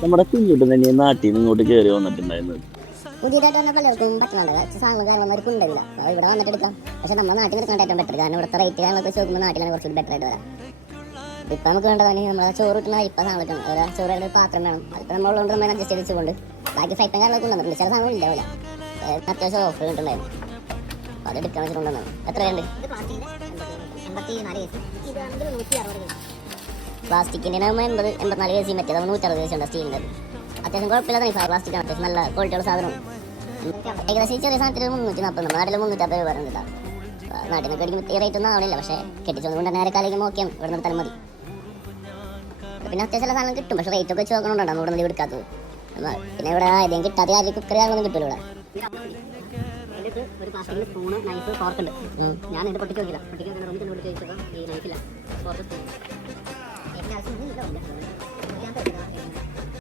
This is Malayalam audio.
നമ്മുടെ കുഞ്ഞുട്ട് തന്നെ നാട്ടിൽ നിന്ന് ഇങ്ങോട്ട് കയറി വന്നിട്ടുണ്ടായിരുന്നത്. പുതിയതായിട്ട് വന്ന പലർക്കും പറ്റുന്നുണ്ട്. സാധനങ്ങൾ കാര്യങ്ങളൊക്കെ ഉണ്ടെങ്കില്ല ഇവിടെ വന്നിട്ട് എടുക്കാം. പക്ഷെ നമ്മുടെ നാട്ടിൽ എടുക്കാൻ ഏറ്റവും ബെറ്റർ. കാരണം ഇവിടുത്തെ റേറ്റ് കാര്യങ്ങളൊക്കെ നോക്കുമ്പോൾ നാട്ടിലാണ് കുറച്ചുകൂടി ബെറ്റർ ആയിട്ട് വരാം. ഇപ്പം നമുക്ക് വേണ്ടതാണ് നമ്മളെ ചോറ് കിട്ടുന്ന ഇപ്പം സാധനങ്ങളൊക്കെ ഉണ്ട്. ചോറ് പാത്രം വേണം. അതിപ്പോൾ നമ്മളുകൊണ്ട് നമ്മൾ അഡ്ജസ്റ്റ് ചെയ്ത് വെച്ചുകൊണ്ട് ബാക്കി സൈറ്റും കാര്യങ്ങളൊക്കെ ഉണ്ടെന്നുണ്ട്. ചില സാധനങ്ങൾ ഇല്ല പോലെ അത്യാവശ്യം ഓഫർ കിട്ടുന്നുണ്ടായിരുന്നു. അപ്പോൾ അത് എടുക്കാൻ വെച്ചിട്ടുണ്ടെന്നാണ്. എത്രയുണ്ട്? പ്ലാസ്റ്റിക്കിൻ്റെ 84 കേസി മറ്റേത് 160 കേസി ഉണ്ട് സ്റ്റീലിൻ്റെ. അത്യാവശ്യം കുഴപ്പമില്ലാതെ പ്ലാസ്റ്റിക്കാണ്. അത്യാവശ്യം നല്ല ക്വാളിറ്റിയുള്ള സാധനവും. ഏകദേശം ചെറിയ സാധനത്തിൽ 340. നമ്മുടെ നാട്ടിൽ 350 വരുന്നില്ല. നാട്ടിൽ നിന്ന് കടിക്കുമ്പോൾ ഈ റേറ്റ് ഒന്നും ആവണില്ല. പക്ഷേ കെട്ടിച്ചൊന്നും നേരെ കാലേക്ക് നോക്കിയാൽ ഇവിടെ നിർത്താൻ മതി. പിന്നെ അത്യാവശ്യം സാധനം കിട്ടും. പക്ഷേ റേറ്റ് ഒക്കെ വെച്ച് നോക്കണോണ്ടാണ് ഇവിടെ നിന്ന് എടുക്കാത്തത്. പിന്നെ ഇവിടെ ഏതെങ്കിലും കിട്ടാത്ത കാര്യം കുക്കറി കാര്യങ്ങളൊന്നും കിട്ടില്ല ഇവിടെ. ഒരു പ്ലാസ്റ്റിക്കിന്റെ സ്പൂണ് നൈഫ് ഫോർക്കുണ്ട്. ഞാൻ ഇത് പൊട്ടിച്ച് നോക്കില്ല. പൊട്ടിച്ച് നോക്കിയപ്പോൾ ഈ നൈഫില്ല ഫോർക്ക് സ്പൂൺ.